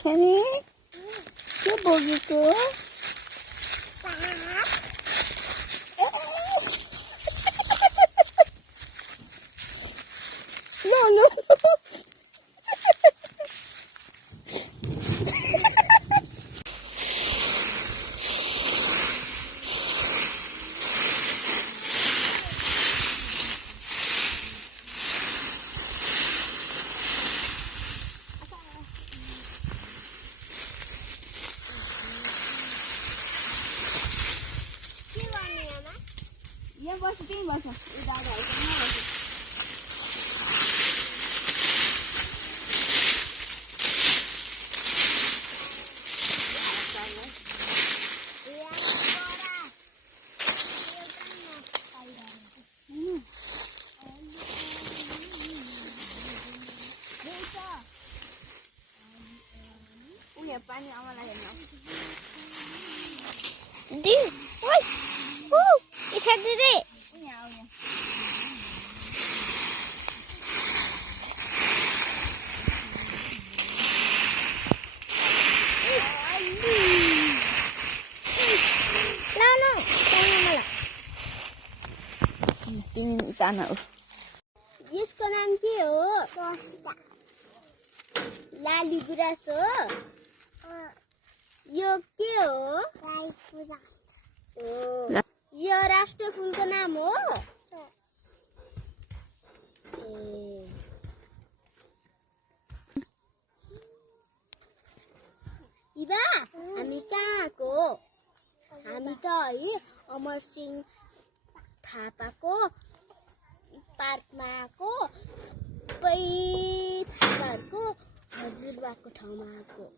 छेनी के बोकेको नो नो यहाँ बस्छ त्यहीँ बस्छ यो दादाहरूसँग बस्छ उनीहरू पानी आमालाई हेर्न दी ओइ ओ इच्छा दिदी यहाँ आऊ यहाँ लाउनु मलाई तिमी ताना हो यसको नाम के हो लाली गुराँस हो यो के हो यो राष्ट्रिय फुलको नाम हो इबा हामी कहाँ आएको हामी त है अमरसिंह थापाको पार्कमा आएको सबै थापाहरूको हजुरबाको ठाउँमा आएको